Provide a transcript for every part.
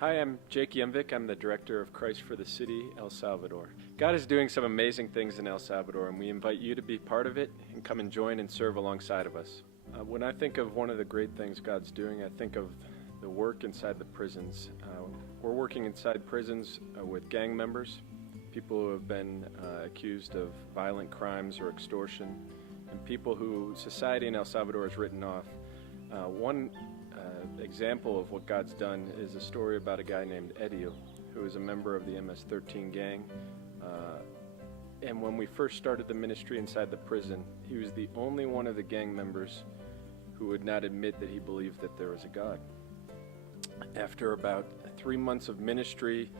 Hi, I'm Jake Yemvik. I'm the director of Christ for the City, El Salvador. God is doing some amazing things in El Salvador, and we invite you to be part of it and come and join and serve alongside of us. When I think of one of the great things God's doing, I think of the work inside the prisons. We're working inside prisons with gang members, people who have been accused of violent crimes or extortion, and people who society in El Salvador has written off. One example of what God's done is a story about a guy named Edio, who is a member of the MS-13 gang. And when we first started the ministry inside the prison, he was the only one of the gang members who would not admit that he believed that there was a God. After about 3 months of ministry,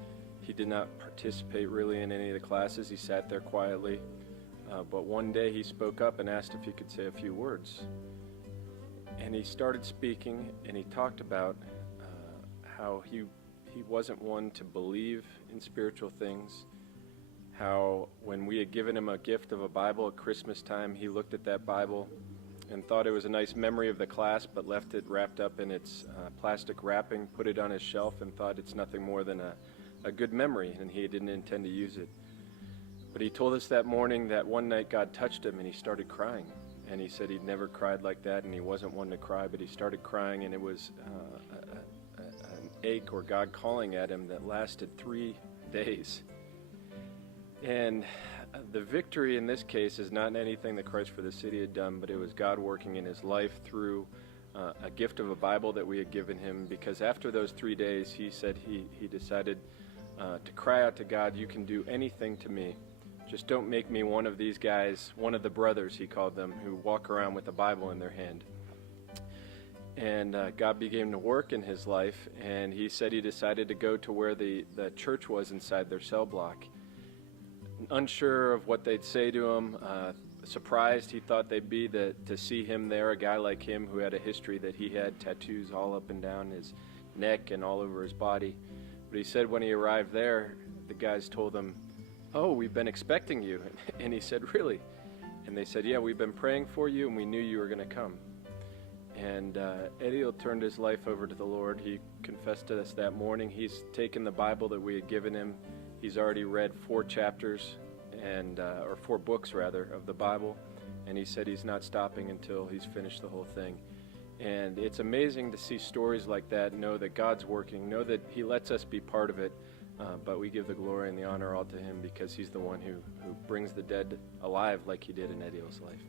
he did not participate really in any of the classes. He sat there quietly. But one day he spoke up and asked if he could say a few words. And he started speaking, and he talked about how he wasn't one to believe in spiritual things, how when we had given him a gift of a Bible at Christmas time, he looked at that Bible and thought it was a nice memory of the class, but left it wrapped up in its plastic wrapping, put it on his shelf, and thought it's nothing more than a good memory, and he didn't intend to use it. But he told us that morning that one night God touched him and he started crying. And he said he'd never cried like that, and he wasn't one to cry, but he started crying, and it was an ache or God calling at him that lasted 3 days. And the victory in this case is not anything that Christ for the City had done, but it was God working in his life through a gift of a Bible that we had given him, because after those 3 days, he said he decided to cry out to God, "You can do anything to me. Just don't make me one of these guys, one of the brothers," he called them, who walk around with a Bible in their hand. And God began to work in his life, and he said he decided to go to where the church was inside their cell block. Unsure of what they'd say to him, surprised he thought they'd be to see him there, a guy like him who had a history that he had tattoos all up and down his neck and all over his body. But he said when he arrived there, the guys told him, "Oh, we've been expecting you." And he said, "Really?" And they said, "Yeah, we've been praying for you, and we knew you were going to come." And Edio turned his life over to the Lord. He confessed to us that morning. He's taken the Bible that we had given him. He's already read 4 chapters, or 4 books rather, of the Bible. And he said he's not stopping until he's finished the whole thing. And it's amazing to see stories like that, know that God's working, know that he lets us be part of it. But we give the glory and the honor all to him, because he's the one who brings the dead alive like he did in Edio's life.